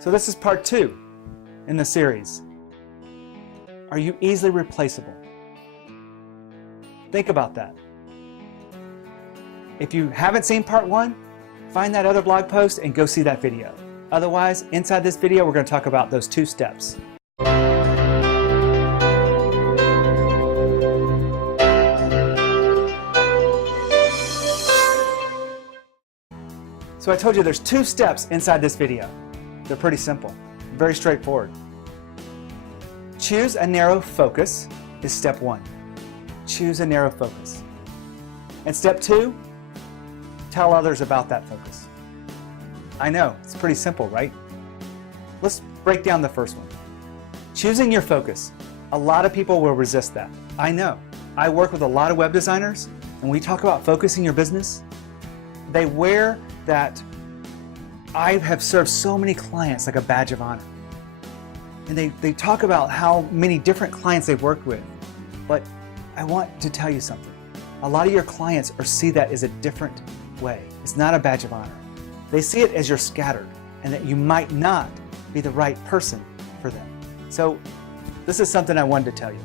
So this is part 2 in the series. Are you easily replaceable? Think about that. If you haven't seen part 1, find that other blog post and go see that video. Otherwise, inside this video, we're going to talk about those 2 steps. So I told you there's 2 steps inside this video. They're pretty simple, very straightforward. Choose a narrow focus is step 1. Choose a narrow focus. And step 2, tell others about that focus. I know, it's pretty simple, right? Let's break down the first one. Choosing your focus. A lot of people will resist that. I know. I work with a lot of web designers, and we talk about focusing your business. They wear that I have served so many clients like a badge of honor. And they talk about how many different clients they've worked with. But I want to tell you something. A lot of your clients see that as a different way. It's not a badge of honor. They see it as you're scattered and that you might not be the right person for them. So this is something I wanted to tell you.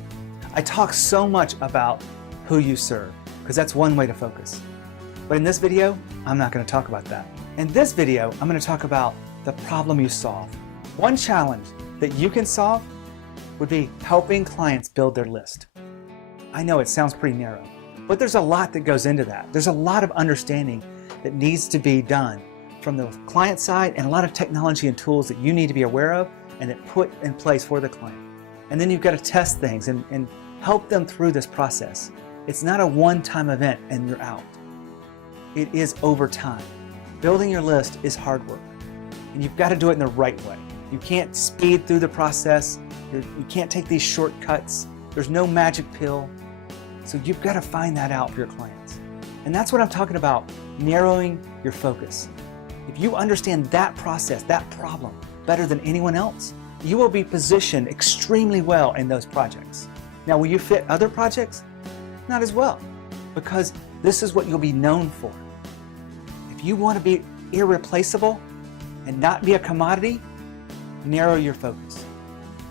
I talk so much about who you serve because that's one way to focus. But in this video, I'm not going to talk about that. In this video, I'm going to talk about the problem you solve. One challenge that you can solve would be helping clients build their list. I know it sounds pretty narrow, but there's a lot that goes into that. There's a lot of understanding that needs to be done from the client side and a lot of technology and tools that you need to be aware of and that put in place for the client. And then you've got to test things and help them through this process. It's not a one-time event and you're out. It is over time. Building your list is hard work, and you've got to do it in the right way. You can't speed through the process. You can't take these shortcuts. There's no magic pill. So you've got to find that out for your clients. And that's what I'm talking about, narrowing your focus. If you understand that process, that problem, better than anyone else, you will be positioned extremely well in those projects. Now, will you fit other projects? Not as well, because this is what you'll be known for. If you want to be irreplaceable and not be a commodity, narrow your focus.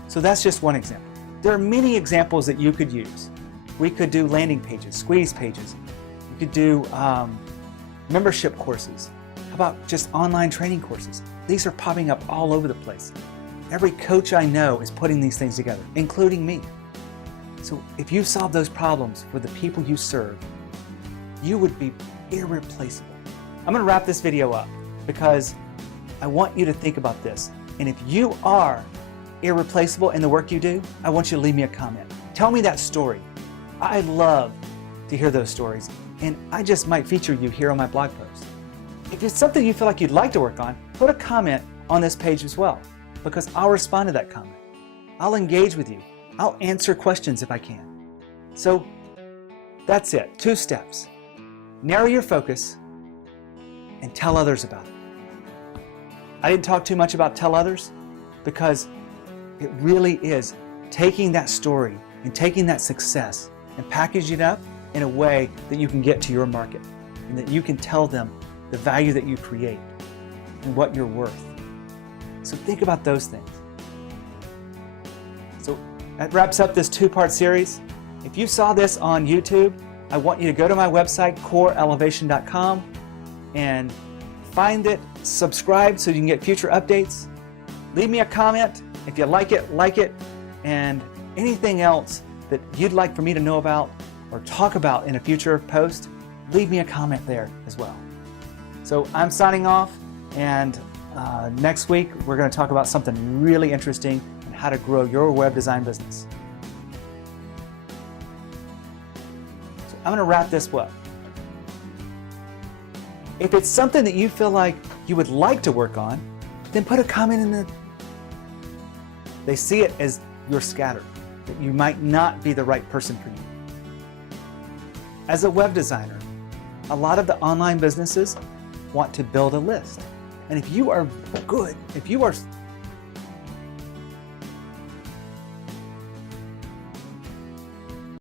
So that's just one example. There are many examples that you could use. We could do landing pages, squeeze pages. You could do membership courses. How about just online training courses? These are popping up all over the place. Every coach I know is putting these things together, including me. So if you solve those problems for the people you serve, you would be irreplaceable. I'm going to wrap this video up because I want you to think about this. And if you are irreplaceable in the work you do, I want you to leave me a comment. Tell me that story. I love to hear those stories, and I just might feature you here on my blog post. If it's something you feel like you'd like to work on, put a comment on this page as well, because I'll respond to that comment. I'll engage with you. I'll answer questions if I can. So that's it. 2 steps. Narrow your focus and tell others about it. I didn't talk too much about tell others because it really is taking that story and taking that success and packaging it up in a way that you can get to your market and that you can tell them the value that you create and what you're worth. So think about those things. So that wraps up this 2-part series. If you saw this on YouTube, I want you to go to my website, coreelevation.com, and find it, subscribe so you can get future updates. Leave me a comment. If you like it, and anything else that you'd like for me to know about or talk about in a future post, leave me a comment there as well. So I'm signing off, and next week we're going to talk about something really interesting and how to grow your web design business. So I'm going to wrap this up. If it's something that you feel like you would like to work on, then put a comment in the... They see it as you're scattered, that you might not be the right person for you. As a web designer, a lot of the online businesses want to build a list. And if you are good, if you are